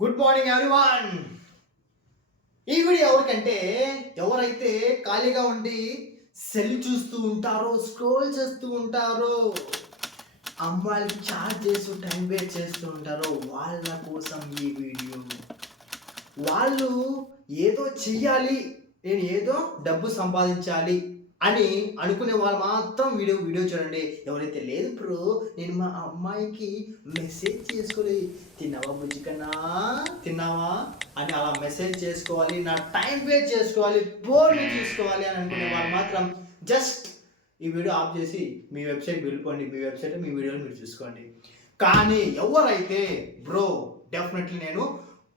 Good morning everyone ఈ video ఎవరికంటే ఎవరైతే ఖాళీగా ఉండి సెల్ చూస్తూ ఉంటారో స్క్రోల్ చేస్తూ ఉంటారో అమ్మాయిలకి చార్జ్ చేస్తూ టైం వేస్ట్ చేస్తూ ఉంటారో వాళ్ళ కోసం ఈ వీడియో. వాళ్ళు ఏదో చెయ్యాలి నేను ఏదో డబ్బు సంపాదించాలి అని అనుకునే వాళ్ళు మాత్రం వీడియో వీడియో చూడండి. ఎవరైతే లేదు బ్రో నేను మా అమ్మాయికి మెసేజ్ చేసుకోవాలి తిన్నావా బుజ్జికన్నా తిన్నావా? అని అలా మెసేజ్ చేసుకోవాలి నా టైం వేస్ట్ చేసుకోవాలి బోర్డు చూసుకోవాలి అని అనుకునే వాళ్ళు మాత్రం జస్ట్ ఈ వీడియో ఆఫ్ చేసి మీ వెబ్సైట్ వెళ్ళిపోండి. మీ వెబ్సైట్ మీ వీడియోలు మీరు చూసుకోండి. కానీ ఎవరైతే బ్రో డెఫినెట్లీ నేను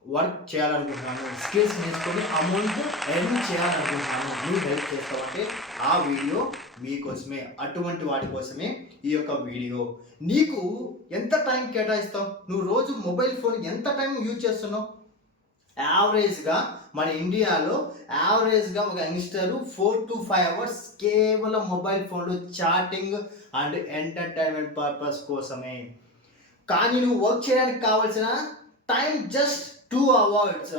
వర్క్ చేయాలనుకుంటున్నాను స్కిల్స్ నేర్చుకొని అమౌంట్ ఎర్న్ చేయాలనుకుంటున్నాను మీరు హెల్ప్ చేస్తామంటే ఆ వీడియో మీకోసమే అటువంటి వాటి కోసమే ఈ యొక్క వీడియో నీకు ఎంత టైం కేటాయిస్తావు నువ్వు రోజు మొబైల్ ఫోన్ ఎంత టైం యూజ్ చేస్తున్నావు? యావరేజ్గా మన ఇండియాలో యావరేజ్గా ఒక youngster four to five hours కేవలం మొబైల్ ఫోన్లో చాటింగ్ అండ్ ఎంటర్టైన్మెంట్ పర్పస్ కోసమే. కానీ నువ్వు వర్క్ చేయడానికి కావాల్సిన time just two hours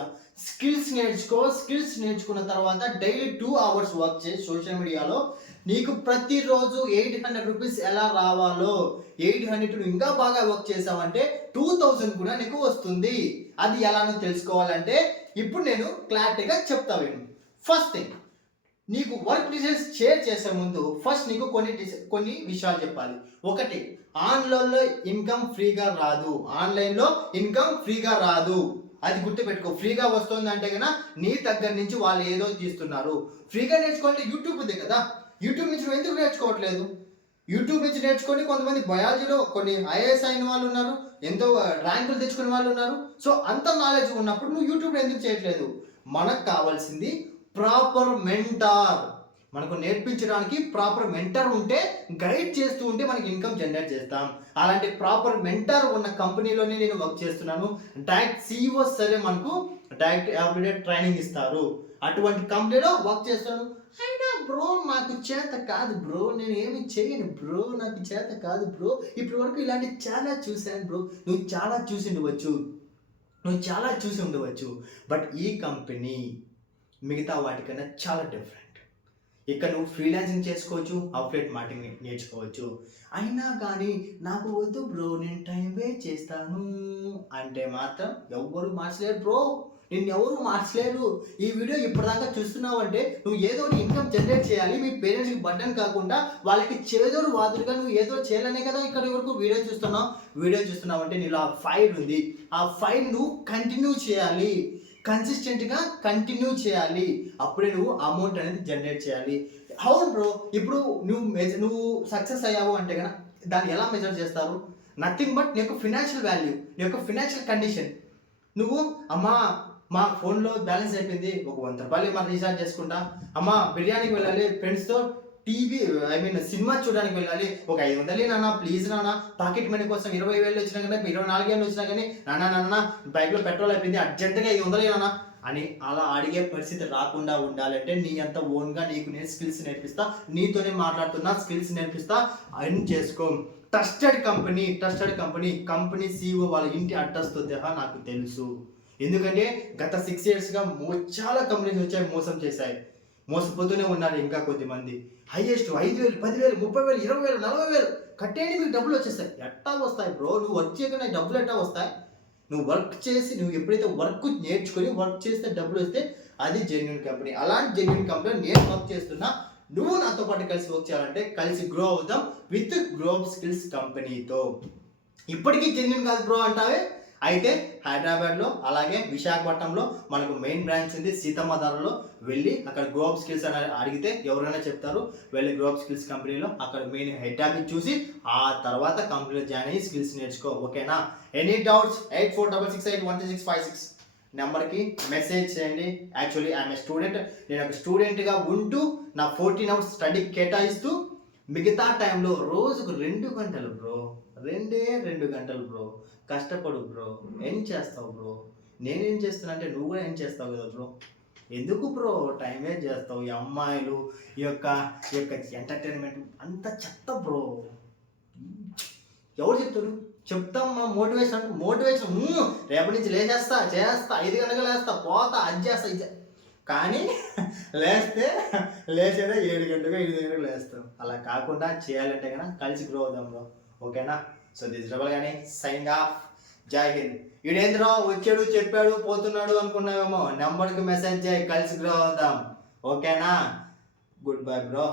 skills నేర్చుకో స్కిల్స్ నేర్చుకున్న తర్వాత డైలీ టూ అవర్స్ వర్క్ చేసి సోషల్ మీడియాలో. నీకు ప్రతిరోజు ఎయిట్ హండ్రెడ్ రూపీస్ ఎలా రావాలో ఎయిట్ హండ్రెడ్ ఇంకా బాగా వర్క్ చేసావంటే టూ థౌజండ్ కూడా నీకు వస్తుంది. అది ఎలానో తెలుసుకోవాలంటే ఇప్పుడు నేను క్లారిటీగా చెప్తా విను. ఫస్ట్ థింగ్ నీకు వర్క్ డీటెయిల్స్ షేర్ చేసే ముందు ఫస్ట్ నీకు కొన్ని కొన్ని విషయాలు చెప్పాలి. ఒకటి ఆన్లైన్లో ఇన్కమ్ ఫ్రీగా రాదు. ఆన్లైన్లో ఇన్కమ్ ఫ్రీగా రాదు. అది గుర్తుపెట్టుకో. ఫ్రీగా వస్తుంది అంటే కనుక నీ దగ్గర నుంచి వాళ్ళు ఏదో తీస్తున్నారు. ఫ్రీగా నేర్చుకోవాలంటే యూట్యూబ్ ఉంది కదా. యూట్యూబ్ నుంచి నువ్వు ఎందుకు నేర్చుకోవట్లేదు? యూట్యూబ్ నుంచి నేర్చుకొని కొంతమంది బయాలజీలో కొన్ని ఐఏఎస్ అయిన వాళ్ళు ఉన్నారు ఎంతో ర్యాంకులు తెచ్చుకునే వాళ్ళు ఉన్నారు. సో అంత నాలెడ్జ్ ఉన్నప్పుడు నువ్వు యూట్యూబ్లో ఎందుకు చేయట్లేదు? మనకు కావాల్సింది ప్రాపర్ మెంటార్ మనకు నేర్పించడానికి ప్రాపర్ మెంటర్ ఉంటే గైడ్ చేస్తూ ఉంటే మనకి ఇన్కమ్ జనరేట్ చేస్తాం. అలాంటి ప్రాపర్ మెంటర్ ఉన్న కంపెనీలోనే నేను వర్క్ చేస్తున్నాను. డైరెక్ట్ సిఇఓ సరే మనకు డైరెక్ట్ అప్డేట్ ట్రైనింగ్ ఇస్తారు. అటువంటి కంపెనీలో వర్క్ చేస్తాను. అయినా బ్రో నాకు చేత కాదు బ్రో నేను ఏమి చేయను బ్రో నాకు చేత కాదు బ్రో ఇప్పటి వరకు ఇలాంటి చాలా చూశాను బ్రో నువ్వు చాలా చూసి ఉండవచ్చు. నువ్వు చాలా చూసి ఉండవచ్చు. బట్ ఈ కంపెనీ మిగతా వాటికన్నా చాలా డిఫరెంట్ ఇక్కడ నువ్వు ఫ్రీలాన్సింగ్ చేసుకోవచ్చు అవుట్లెట్ మార్కెటింగ్ నేర్చుకోవచ్చు. అయినా కానీ నాకు వద్దు బ్రో నేను టైం వేస్ట్ చేస్తాను. అంటే మాత్రం ఎవ్వరు మార్చలేరు బ్రో నిన్ను ఎవరు మార్చలేరు. ఈ వీడియో ఇప్పటిదాకా చూస్తున్నావు అంటే నువ్వు ఏదో ఇన్కమ్ జనరేట్ చేయాలి మీ పేరెంట్స్కి బట్టన్ కాకుండా వాళ్ళకి చేదోడు వాదులుగా నువ్వు ఏదో చేయాలనే కదా ఇక్కడ వరకు వీడియో చూస్తున్నావు. వీడియో చూస్తున్నావు అంటే నీలో ఆ ఫైల్ ఉంది. ఆ ఫైల్ నువ్వు కంటిన్యూ చేయాలి. కన్సిస్టెంట్గా కంటిన్యూ చేయాలి. అప్పుడే నువ్వు అమౌంట్ అనేది జనరేట్ చేయాలి. అవును బ్రో ఇప్పుడు నువ్వు మెజ- నువ్వు సక్సెస్ అయ్యావు అంటే కనుక దాన్ని ఎలా మెజర్ చేస్తారు? నథింగ్ బట్ నీ యొక్క ఫినాన్షియల్ వాల్యూ నీ యొక్క ఫినాన్షియల్ కండిషన్ నువ్వు అమ్మా మా ఫోన్లో బ్యాలెన్స్ అయిపోయింది. ఒక వంద రూపాయలు మనం రీఛార్జ్ చేసుకుంటా. అమ్మా బిర్యానీకి వెళ్ళాలి. ఫ్రెండ్స్తో టీవీ ఐ మీన్ సినిమా చూడడానికి వెళ్ళాలి. ఒక ఐదు వందలే నాన్న ప్లీజ్ నాన్న. పాకెట్ మనీ కోసం ఇరవై వేలు వచ్చినా కానీ ఇరవై నాలుగు వేలు వచ్చినా కానీ నాన్న నాన్న బైక్లో పెట్రోల్ అయిపోయింది అర్జెంటుగా ఐదు వందలే నాన్న అని అలా అడిగే పరిస్థితి రాకుండా ఉండాలంటే నీ అంత ఓన్గా నీకు నేను స్కిల్స్ నేర్పిస్తా నీతోనే మాట్లాడుతున్నా స్కిల్స్ నేర్పిస్తా అర్న్ చేసుకో. Trusted company trusted company company CEO వాళ్ళ ఇంటి అడ్రస్తో సహా నాకు తెలుసు. ఎందుకంటే గత సిక్స్ ఇయర్స్గా చాలా కంపెనీస్ వచ్చాయి మోసం చేశాయి. మోసపోతూనే ఉన్నారు ఇంకా కొద్దిమంది. హైయెస్ట్ ఐదు వేలు పదివేలు ముప్పై వేలు ఇరవై వేలు నలభై వేలు కట్టేయండి మీకు డబ్బులు వచ్చేస్తాయి. ఎట్టా వస్తాయి బ్రో? నువ్వు వర్క్ చేయకుండా డబ్బులు ఎట్టా వస్తాయి? నువ్వు వర్క్ చేసి నువ్వు ఎప్పుడైతే వర్క్ నేర్చుకొని వర్క్ చేస్తే డబ్బులు వస్తే అది జెన్యున్ కంపెనీ అలాంటి జెన్యున్ కంపెనీ నేను వర్క్ చేస్తున్నా. నువ్వు నాతో పాటు కలిసి వర్క్ చేయాలంటే కలిసి గ్రో అవుదాం విత్ గ్రో స్కిల్స్ కంపెనీతో ఇప్పటికీ జెన్యున్ కాదు బ్రో అంటావే? అయితే హైదరాబాద్లో అలాగే విశాఖపట్నంలో మనకు మెయిన్ బ్రాంచ్ ఉంది సీతమ్మ ధరలో వెళ్ళి అక్కడ గ్రోప్ స్కిల్స్ అని అడిగితే ఎవరైనా చెప్తారు. వెళ్ళి గ్రోప్ స్కిల్స్ కంపెనీలో అక్కడ మెయిన్ హెడ్ ఆఫీస్ చూసి ఆ తర్వాత కంపెనీలో జాయిన్ అయ్యి స్కిల్స్ నేర్చుకో ఓకేనా any doubts eight four double six eight one three six five six నెంబర్కి మెసేజ్ చేయండి. యాక్చువల్లీ ఐఎమ్ ఏ స్టూడెంట్ నేను ఒక స్టూడెంట్గా ఉంటూ నా ఫోర్టీన్ అవర్స్ స్టడీ కేటాయిస్తూ మిగతా టైంలో రోజుకు రెండు గంటలు బ్రో రెండే రెండు గంటలు బ్రో కష్టపడు బ్రో. ఏం చేస్తావు బ్రో? నేనేం చేస్తున్నా అంటే నువ్వు కూడా ఏం చేస్తావు కదా బ్రో? ఎందుకు బ్రో టైం వేస్ట్ చేస్తావు? ఈ అమ్మాయిలు ఈ యొక్క ఈ యొక్క ఎంటర్టైన్మెంట్ అంత చెత్త బ్రో. ఎవరు చెప్తారు? చెప్తాం మనం మోటివేషన్ అంటే మోటివేషన్ రేపటి నుంచి లేచేస్తా చేస్తా ఐదు గంటలకు లేస్తా పోతా అది చేస్తా ఇది చే-" కానీ లేస్తే లేచేదే ఏడు గంటలకు ఐదు గంటలకు లేస్తాం. అలా కాకుండా చేయాలంటే కన్నా కలిసి గ్రో అవుదాం బ్రో. ఓకేనా? సో దిస్ డబల్ కానీ సైన్ ఆఫ్ జై హింద్ ఈడేంద్రో వచ్చాడు చెప్పాడు పోతున్నాడు అనుకున్నావేమో. నెంబర్కి మెసేజ్ చేయి కలిసి గ్రో అవుదాం ఓకేనా గుడ్ బై బ్రో